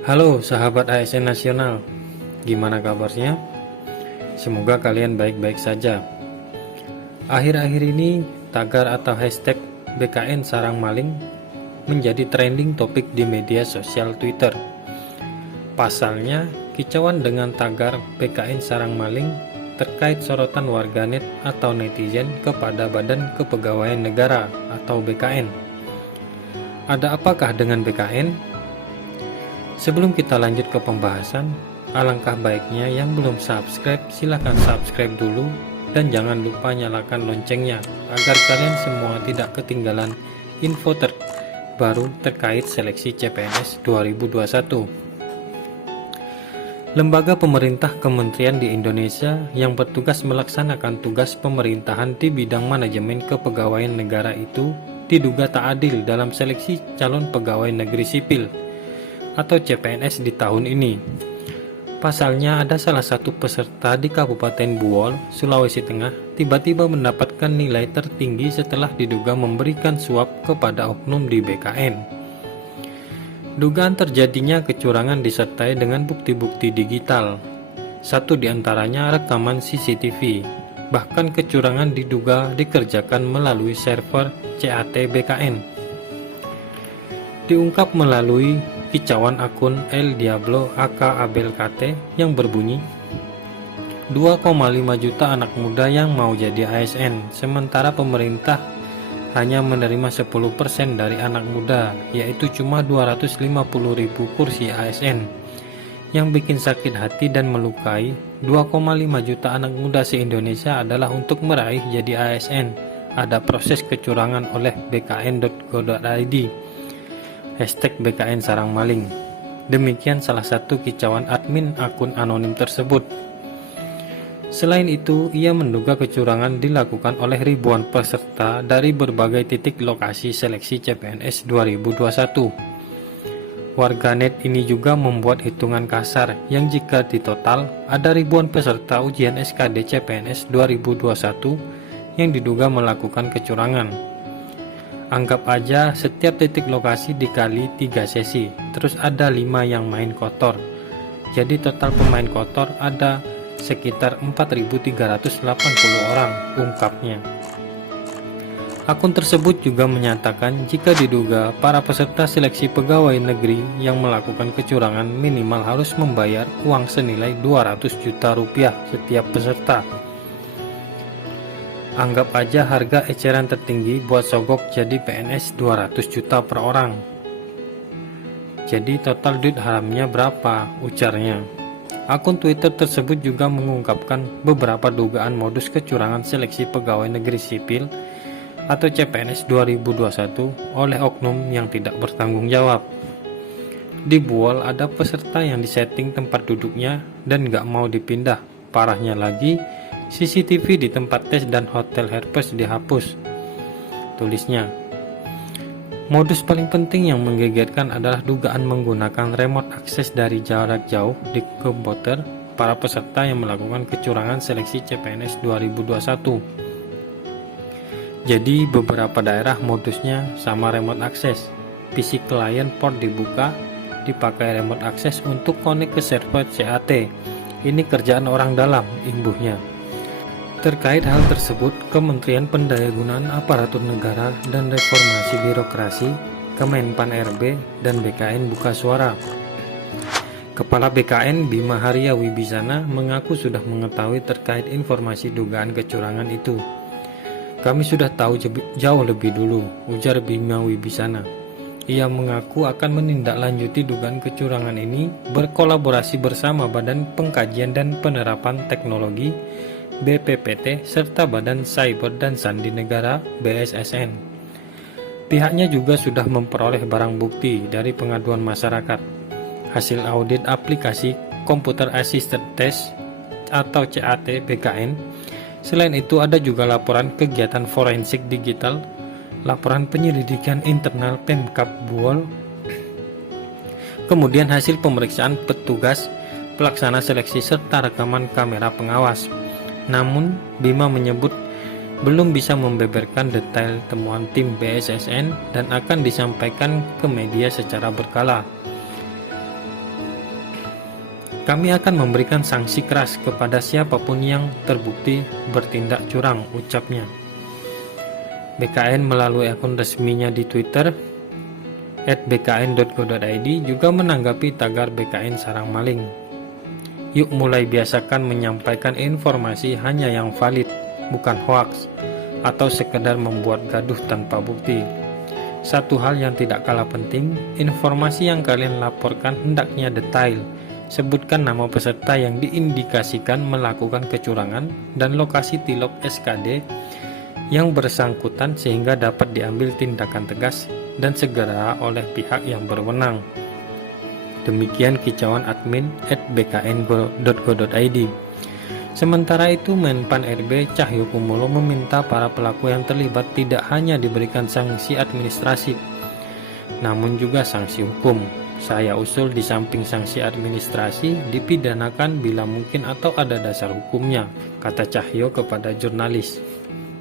Halo sahabat ASN Nasional, gimana kabarnya? Semoga kalian baik-baik saja. Akhir-akhir ini, tagar atau hashtag BKN Sarang Maling menjadi trending topik di media sosial Twitter. Pasalnya, kicauan dengan tagar BKN Sarang Maling terkait sorotan warganet atau netizen kepada Badan Kepegawaian Negara atau BKN. Ada apakah dengan BKN? Sebelum kita lanjut ke pembahasan, alangkah baiknya yang belum subscribe silahkan subscribe dulu dan jangan lupa nyalakan loncengnya agar kalian semua tidak ketinggalan info terbaru terkait seleksi CPNS 2021. Lembaga pemerintah kementerian di Indonesia yang bertugas melaksanakan tugas pemerintahan di bidang manajemen kepegawaian negara itu diduga tak adil dalam seleksi calon pegawai negeri sipil atau CPNS di tahun ini. Pasalnya ada salah satu peserta di Kabupaten Buol, Sulawesi Tengah tiba-tiba mendapatkan nilai tertinggi setelah diduga memberikan suap kepada oknum di BKN. Dugaan terjadinya kecurangan disertai dengan bukti-bukti digital. Satu di antaranya rekaman CCTV. Bahkan kecurangan diduga dikerjakan melalui server CAT BKN. Diungkap melalui kicauan akun El Diablo aka Abel KT yang berbunyi 2,5 juta anak muda yang mau jadi ASN, sementara pemerintah hanya menerima 10% dari anak muda, yaitu cuma 250.000 kursi ASN. Yang bikin sakit hati dan melukai, 2,5 juta anak muda se-Indonesia adalah untuk meraih jadi ASN. Ada proses kecurangan oleh bkn.go.id. Hashtag BKN Sarang Maling. Demikian salah satu kicauan admin akun anonim tersebut. Selain itu, ia menduga kecurangan dilakukan oleh ribuan peserta dari berbagai titik lokasi seleksi CPNS 2021. Warganet ini juga membuat hitungan kasar yang jika ditotal ada ribuan peserta ujian SKD CPNS 2021 yang diduga melakukan kecurangan. Anggap aja setiap titik lokasi dikali 3 sesi, terus ada 5 yang main kotor. Jadi total pemain kotor ada sekitar 4.380 orang, ungkapnya. Akun tersebut juga menyatakan jika diduga para peserta seleksi pegawai negeri yang melakukan kecurangan minimal harus membayar uang senilai 200 juta rupiah setiap peserta. Anggap aja harga eceran tertinggi buat sogok jadi PNS 200 juta per orang. Jadi total duit haramnya berapa, ujarnya. Akun Twitter tersebut juga mengungkapkan beberapa dugaan modus kecurangan seleksi pegawai negeri sipil atau CPNS 2021 oleh oknum yang tidak bertanggung jawab. Di Buol ada peserta yang disetting tempat duduknya dan gak mau dipindah. Parahnya lagi, CCTV di tempat tes dan hotel Herpes dihapus. Tulisnya, modus paling penting yang menggegerkan adalah dugaan menggunakan remote akses dari jarak jauh di komputer para peserta yang melakukan kecurangan seleksi CPNS 2021. Jadi beberapa daerah modusnya sama remote akses. PC klien port dibuka, dipakai remote akses untuk connect ke server CAT. Ini kerjaan orang dalam, imbuhnya. Terkait hal tersebut, Kementerian Pendayagunaan Aparatur Negara dan Reformasi Birokrasi, Kemenpan RB, dan BKN buka suara. Kepala BKN Bima Haria Wibisana mengaku sudah mengetahui terkait informasi dugaan kecurangan itu. Kami sudah tahu jauh lebih dulu, ujar Bima Wibisana. Ia mengaku akan menindaklanjuti dugaan kecurangan ini berkolaborasi bersama Badan Pengkajian dan Penerapan Teknologi BPPT serta Badan Cyber dan Sandi Negara BSSN. Pihaknya juga sudah memperoleh barang bukti dari pengaduan masyarakat, hasil audit aplikasi Computer Assisted Test atau CAT BKN. Selain itu ada juga laporan kegiatan forensik digital, laporan penyelidikan internal Pemkab Buol, kemudian hasil pemeriksaan petugas pelaksana seleksi serta rekaman kamera pengawas. Namun, Bima menyebut belum bisa membeberkan detail temuan tim BSSN dan akan disampaikan ke media secara berkala. Kami akan memberikan sanksi keras kepada siapapun yang terbukti bertindak curang, ucapnya. BKN melalui akun resminya di Twitter @bkn.go.id juga menanggapi tagar BKN sarang maling. Yuk mulai biasakan menyampaikan informasi hanya yang valid, bukan hoaks, atau sekedar membuat gaduh tanpa bukti. Satu hal yang tidak kalah penting, informasi yang kalian laporkan hendaknya detail. Sebutkan nama peserta yang diindikasikan melakukan kecurangan dan lokasi tilok SKD yang bersangkutan sehingga dapat diambil tindakan tegas dan segera oleh pihak yang berwenang. Demikian kicauan admin @bkn.go.id. Sementara itu, Menpan RB Cahyokumolo meminta para pelaku yang terlibat tidak hanya diberikan sanksi administratif, namun juga sanksi hukum. Saya usul di samping sanksi administrasi, dipidanakan bila mungkin atau ada dasar hukumnya, kata Cahyo kepada jurnalis.